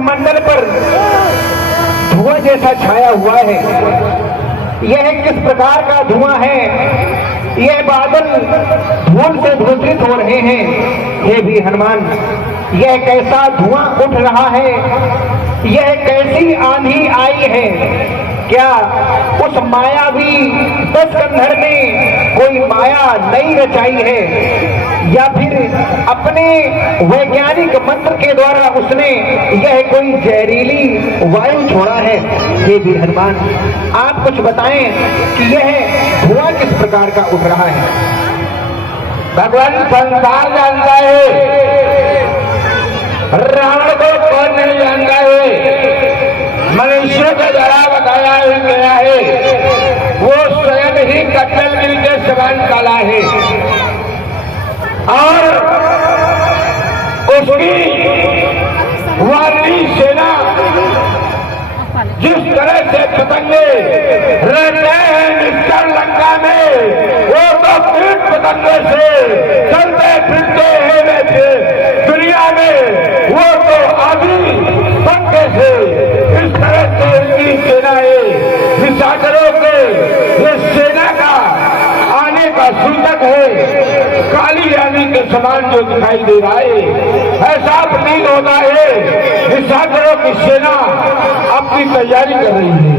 मंडल पर धुआं जैसा छाया हुआ है। यह किस प्रकार का धुआं है? यह बादल धूल से दूषित हो रहे हैं। हे भी हनुमान, यह कैसा धुआं उठ रहा है? यह कैसी आंधी आई है? क्या उस मायावी दशकंधर ने कोई माया नई रचाई है, या फिर अपने वैज्ञानिक मंत्र के द्वारा उसने यह कोई जहरीली वायु छोड़ा है? हे भी हनुमान, आप कुछ बताएं कि यह धुआं किस प्रकार का उठ रहा है? भगवान संसार जानता है, रावण को कौन नहीं जानता है। मनुष्य का द्वारा बताया गया है, वो स्वयं ही कटल गिर के समान काला है, और उसकी वाली सेना जिस तरह से पतंगे रहते हैं निश्चल लंका में, वो तो कीट पतंगे से चलते फिरते हैं वैसे दुनिया में, वो तो आदि पंखे से इस तरह से उनकी सेनाएं विचारों के ये सेना का आने का सूचक है। काली रानी के समान जो दिखाई दे रहा है, ऐसा प्रतीत होता है विचारों की सेना अपनी तैयारी कर रही है।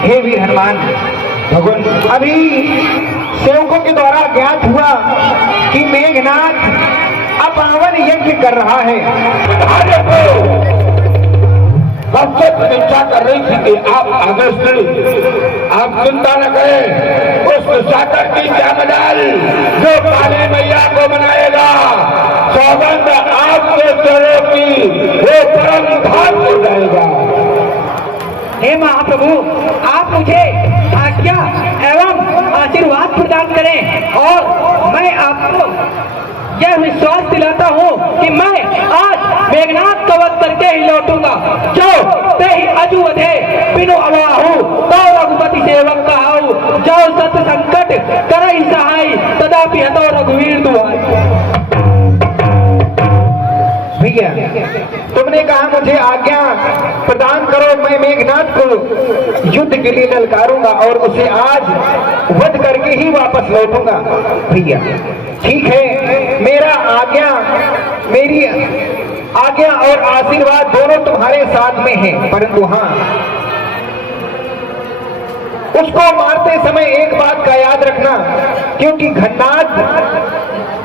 हे वीर हनुमान, भगवान अभी सेवकों के द्वारा ज्ञात हुआ कि मेघनाथ अपावन यज्ञ कर रहा है। सबसे प्रतीक्षा कर रही थी कि आप आदेश दें। आप चिंता न करें, उस साकर की क्या मजाल जो काली मैया को बनाएगा, सौगंध आपके चरणों की वो परम धाम हो जाएगा। हे महाप्रभु, आप मुझे आज्ञा एवं आशीर्वाद प्रदान करें, और मैं आपको यह विश्वास दिलाता हूँ कि मैं आज मेघनाथ का वध करके ही लौटूंगा। जो ते ही अजुवधे बिनु अवाहु तो रघुपति सेवक कहाऊ, जो सत संकट करई सहाय तदापि हतो रघुवीर दुआई। भैया, तुमने कहा मुझे आज्ञा प्रदान करो, मैं मेघनाथ को युद्ध के लिए ललकारूंगा और उसे आज वध करके ही वापस लौटूंगा। भैया ठीक है, मेरी आज्ञा और आशीर्वाद दोनों तुम्हारे साथ में हैं, परंतु हाँ, उसको मारते समय एक बात का याद रखना, क्योंकि घन्नाद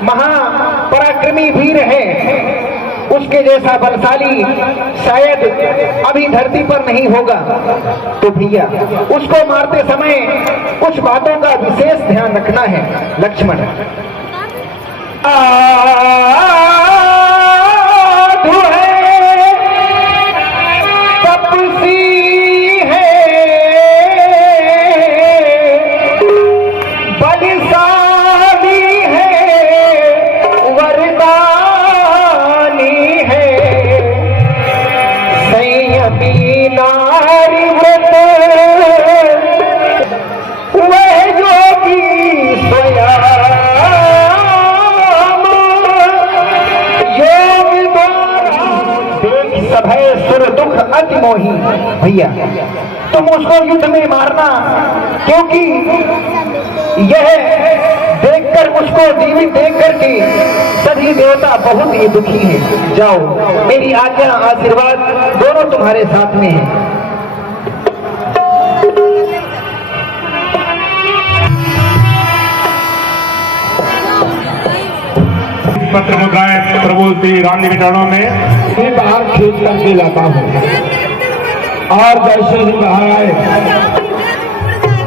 महापराक्रमी वीर है, उसके जैसा बलशाली शायद अभी धरती पर नहीं होगा। तो भैया उसको मारते समय कुछ बातों का विशेष ध्यान रखना है। लक्ष्मण अति मोही। भैया तुम उसको युद्ध में मारना, क्योंकि यह देखकर, उसको जीवित देख करके सभी देवता बहुत ही दुखी हैं। जाओ, मेरी आज्ञा आशीर्वाद दोनों तुम्हारे साथ में है। पत्र मुद्राएं प्रबोलती रानी के चरणों में मैं बाहर खींच करके लाता हूँ, और जैसे ही बाहर आए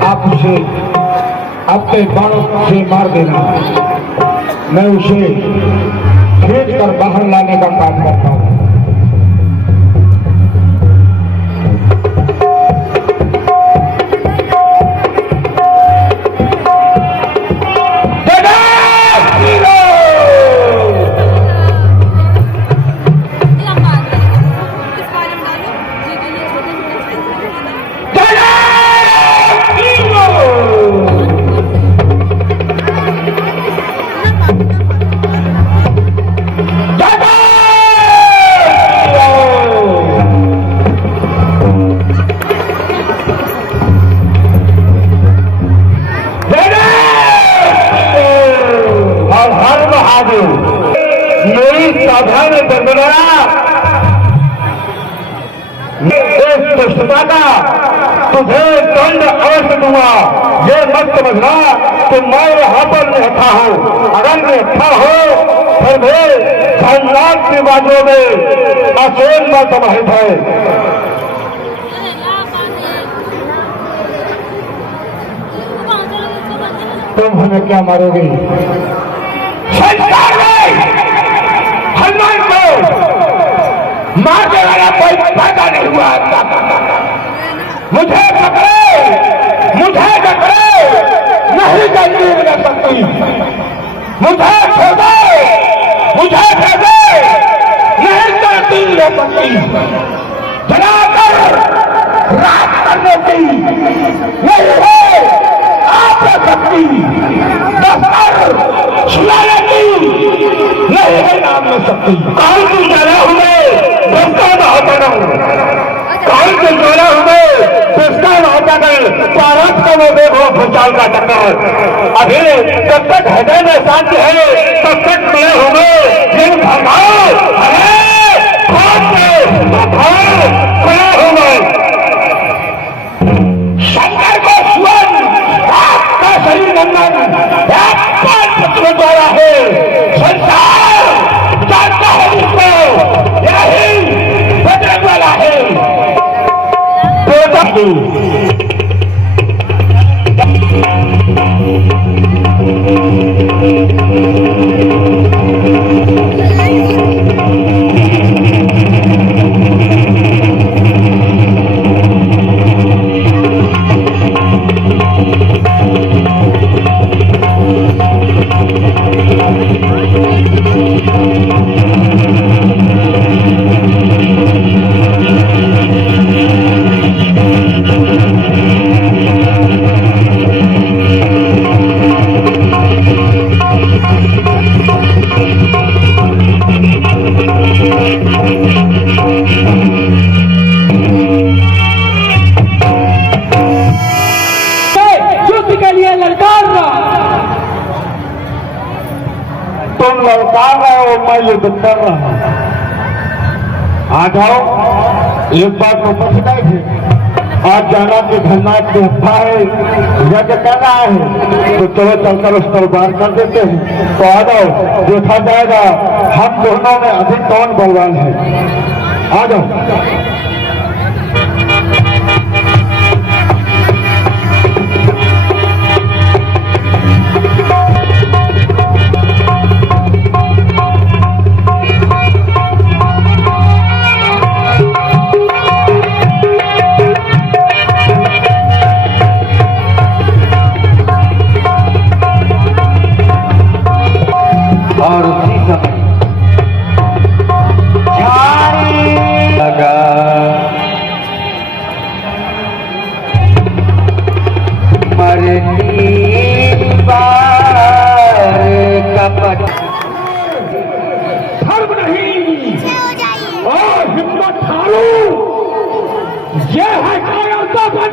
आप उसे अपने बाणों से मार देना। मैं उसे खींच कर बाहर लाने का काम करता हूँ। मेरी सावधानी बरकरार इस दुष्टता का तुझे दंड अवश्य दूंगा। ये मत समझना कि मैं यहाँ पर निहत्था हूँ। अगर निहत्था हो फिर भी जन्नत की बातों में अकेल में समाहित है। तुम हमें क्या मारोगे? संसार में हनुमान को मारने वाला कोई पैदा नहीं हुआ। मुझे पकड़े, नहीं जल्दी मिल सकती। मुझे फेंके, नहीं जल्दी मिल सकती। जलाकर रात करने की नहीं है आप शक्ति। दफ्तर सुनाने की नहीं है नाम में शक्ति। काल की जला हुए दफ्तर न होता काल के ज्वाला हुए पुरस्कार होता कर भारत को वो देखो भूचाल का टक्कर। अभी जब तक हृदय में शांति है तब तक मिले होंगे जिन भगवान खुले होंगे। शंकर को सुवन आपका शरीर नंदन द्वारा है। संसार जानता है इसको, यही बदलने वाला है। तुम लड़कार रहे हो, मैं युद्ध कर रहा हूं। आ जाओ, एक बात को बच गए थे। आज जाना कि धननाथ की हत्या है, यज्ञ करना है, तो चलो चलकर उस पर वार कर देते हैं। तो आ जाओ, देखा जाएगा हम दोनों में अधिक कौन बलवान है। आ जाओ। और उसी समय लगा मरती बार कपट धर्म नहीं और हिम्मत हारू, ये है कायरतापन।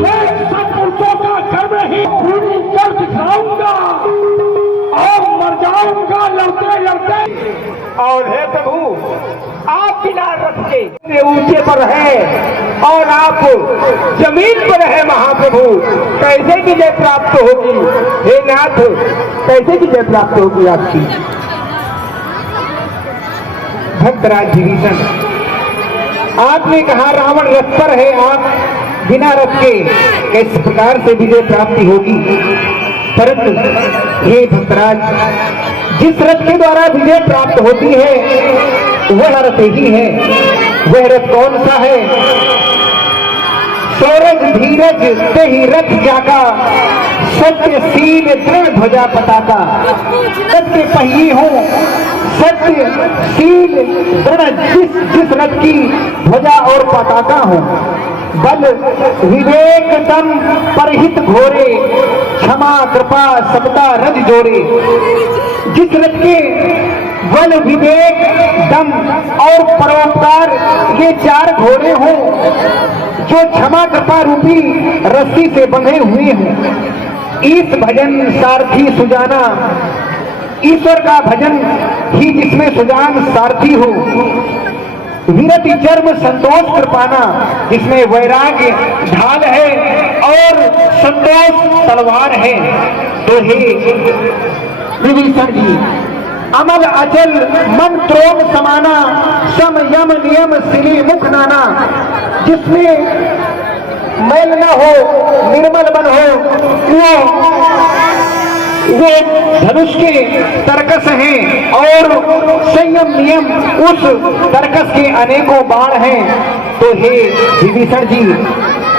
ये सब पुरुषों का धर्म ही पूरी कर दिखाऊंगा और मर जाऊंगा लड़ते लड़ते। और हे प्रभु, आप बिना रथ के ऊंचे पर है और आप जमीन पर है महाप्रभु, कैसे विजय प्राप्त होगी? हे नाथ, कैसे विजय प्राप्त होगी आपकी? भक्तराज विभीषण, आपने कहा रावण रथ पर है, आप बिना रथ के किस प्रकार से विजय प्राप्ति होगी? परंतु हे भक्तराज, जिस रथ के द्वारा विजय प्राप्त होती है वह रथ ही है। वह रथ कौन सा है? सूरज धीरज ते ही रथ जाका, सत्यशील दृढ़ ध्वजा पताका। सत्य पहिए हो, सत्यशील दृढ़ जिस रथ की ध्वजा और पताका हो। बल विवेक दम परहित घोरे, क्षमा कृपा समता रज जोड़े। जिस रथ के बल विवेक दम और परोपकार ये चार घोड़े हों, जो क्षमा कृपा रूपी रस्सी से बंधे हुए हों। इस भजन सारथी सुजाना, ईश्वर का भजन ही जिसमें सुजान सारथी हो, विरति चर्म संतोष कृपाना, जिसमें वैराग्य ढाल है और संतोष तलवार है। तो हे विभीषण जी, अमल अचल मन त्रोम समाना, सम यम नियम सिली मुख नाना, जिसमें मैल न हो निर्मल मन हो, वो धनुष के तरकस हैं और संयम नियम उस तरकस के अनेकों बाण हैं। तो हे विभीषण जी,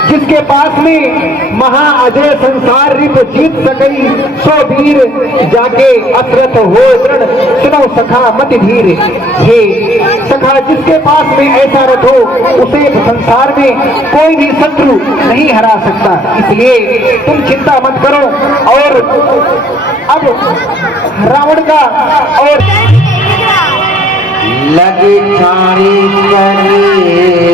जिसके पास में महा अजय संसार रिप जीत सकई, सो वीर जाके असरथ हो दृढ़, सुनो सखा मति धीर। हे सखा, जिसके पास में ऐसा रथ हो, उसे संसार में कोई भी शत्रु नहीं हरा सकता। इसलिए तुम चिंता मत करो। और अब रावण का और लगी छाड़ी करे